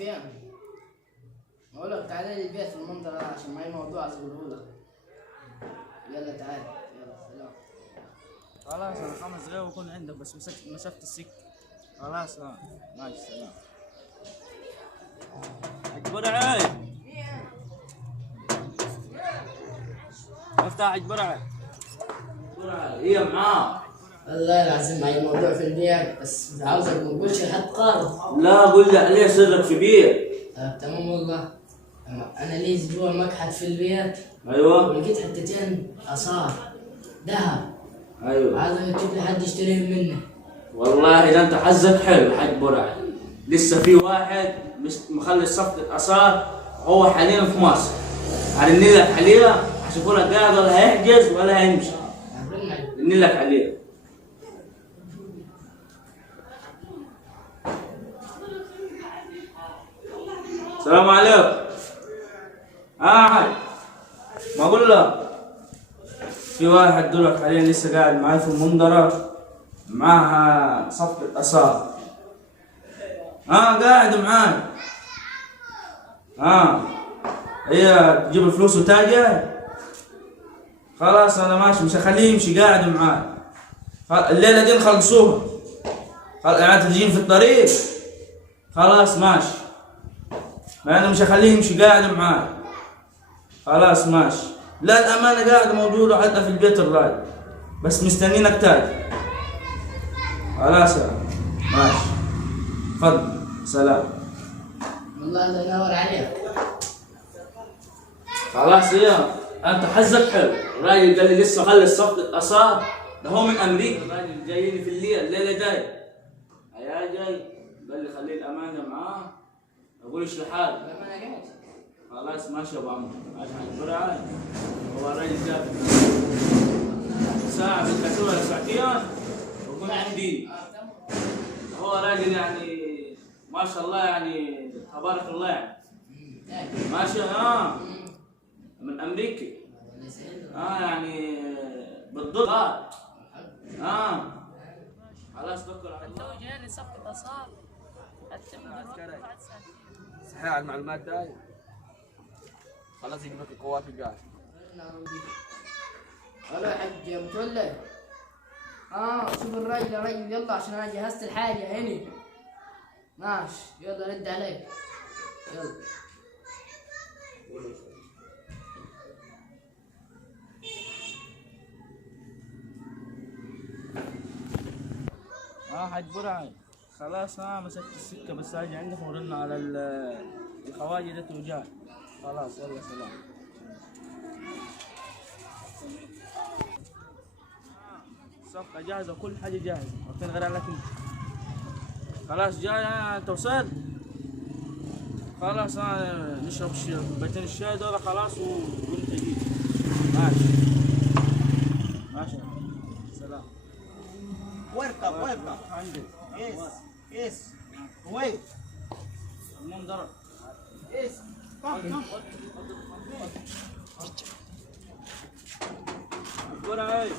فين؟ بقول لك تعالى لي البيت في المنظر ده عشان معي موضوع عايز اقوله لك. يلا تعالى، يلا سلام. خلاص انا 5 دقايق واكون عندك، بس مسافة السكة. خلاص ماشي سلام. حج برعي، افتح حج برعي. ايه معاه؟ والله العظيم معي موضوع في البيت، بس عاوزك ما تقولش لحد خالص. لا قول لي عليه سرك في بيت. تمام والله. انا لي اسبوع مكحت في البيت. ايوه ولقيت حتتين اثار ذهب. ايوه عايزك تجيب لي حد يشتريهم مني. والله ده انت حظك حلو حاج برعي. لسه في واحد مخلص صفقة اثار، هو حاليا في مصر. هرن لك عليها، هشوفه لك قاعد ولا هيحجز ولا هيمشي. رن لك عليها. السلام عليكم. حاج ما اقول لك في واحد دولك حاليا لسه قاعد معاي في المنظرة، معاها صفقة اثار. قاعد معاي. هي تجيب الفلوس وتاجي. خلاص انا ماشي، مش هخليه يمشي، قاعد معاي. الليلة دي نخلصوها. يعني تجين في الطريق. خلاص ماشي. ما انا مش هخليه يمشي، قاعد معاي. خلاص ماشي. لا الامانة قاعد موجود حتى في البيت الراي، بس مستنينك تاجي. خلاص ماشي. تفضل سلام. والله الله ينور عليك. خلاص انت حظك حلو. الراجل قال لي لسه خلص صفقة اثار، ده هو من امريكا. الراجل جايني في الليله جاي. يا جاي قال لي خلي الامانه معاه، ما اقولش لحاله. ما انا جاي. خلاص ماشي يا ابو عمرو، ماشي حاج برعي. هو الراجل جاب ساعه بالكاسه ولا ساعتين ويكون عندي. هو راجل يعني ما شاء الله، يعني تبارك الله يعني. ماشي من امريكا. يعني بالضبط. خلاص توكل على الله. تو جاني صفقة اثار هتتم دلوقتي بعد ساعتين. صحيح على المعلومات داي. خلاص يجيب لك القوات القاعد. الو يا حاج ابو تولة. شوف الراجل يا رجل، يلا عشان انا جهزت الحاجة هني. ماشي يلا رد عليك. يلا. حج برعي خلاص مسكت السكة، بس اجي عندك ورنا على الخواجة ده توجعني. خلاص يلا سلام. الصفقة جاهزة وكل حاجة جاهزة، واقفين غير عليك انت. خلاص جاي انت وصلت. خلاص نشرب كوبايتين الشاي دول خلاص وانت جيت. ماشي ماشي سلام. Welcome. عندك Yes. Wait. المنظرة. Yes. Come. برعي